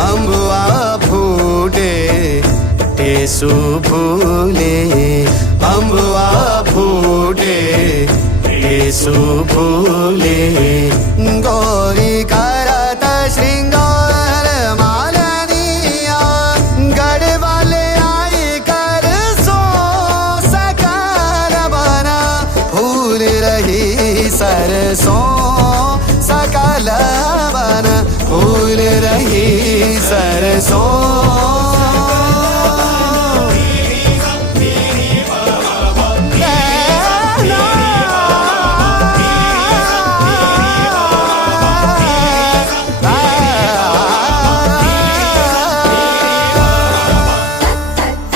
अम्बुआ फूटे टेसु फूले, अम्बुआ फूटे टेसु फूले। गौरी करत श्रृंगार मालनिया, गढ़वाले आई कर सो सकल बना। फूल रही सरसों सकल बन, फूल रही सरसों